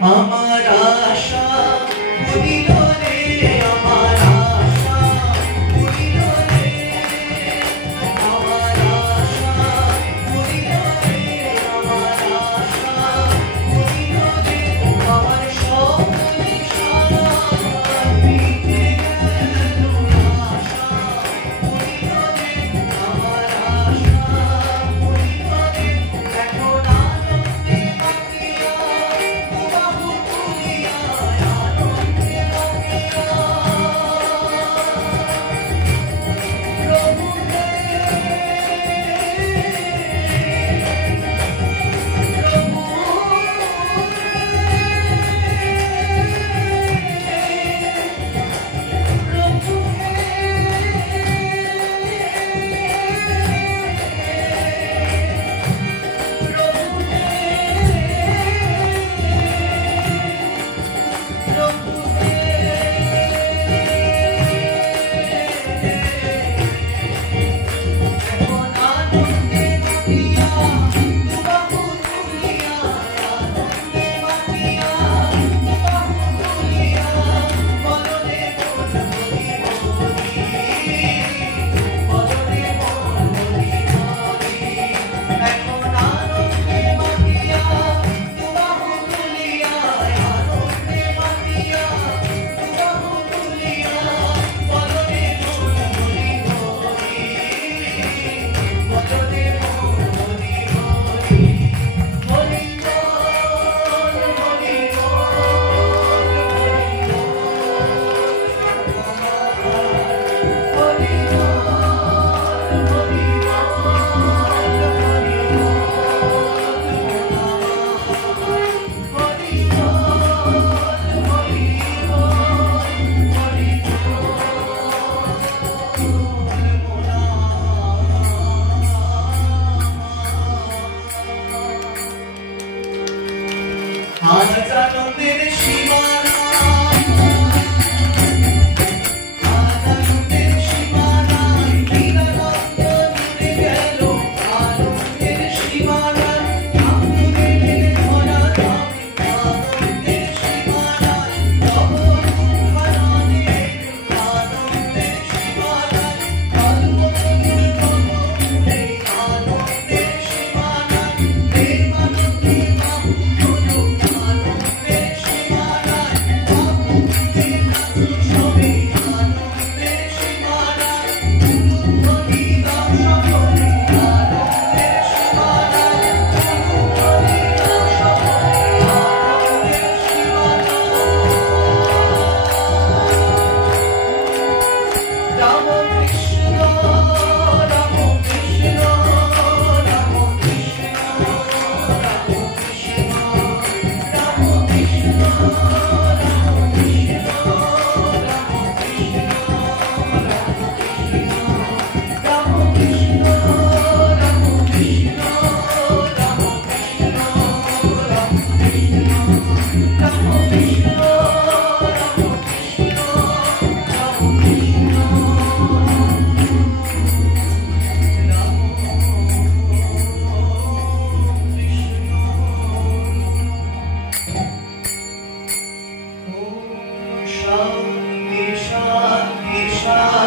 আমার আশা ভুলিল রে, আমার আশা ভুলিল রে, আমার আশা ভুলিল রে, আমার আশা ভুলিল রে, আমার সকল সারা বিতে গেল আশা ভুলিল রে, আমার আশা ভুলিল রে, এখন আনন্দে মাতিয়া বাহু তুলিয়া আনন্দে মাতিয়া প্রভু হে আজ আনন্দের সীমানা, আজ আনন্দের সীমানা, নিরানন্দ জুড়ে গেল আনন্দের সীমানা, ঠাকুরের ধরা ধামে আনন্দের সীমানা, নবরূপখানাদের আনন্দের সীমানা, কল্পতরুর কমলে আনন্দের সীমানা, প্রেমানন্দে বাহু তোলো আনন্দের সীমানা, বাহুতে নাচো সবে আনন্দের সীমানা, উলুধ্বনি দাও সকলে আনন্দের সীমানা, উলুধ্বনি দাও সকলে আনন্দের সীমানা। রাম কৃষ্ণ রাম কৃষ্ণ রাম কৃষ্ণ রাম কৃষ্ণ রাম কৃষ্ণ রাম কৃষ্ণ রাম কৃষ্ণ রাম কৃষ্ণ রাম কৃষ্ণ রাম কৃষ্ণ রাম কৃষ্ণ রাম কৃষ্ণ शांति शांति शांति।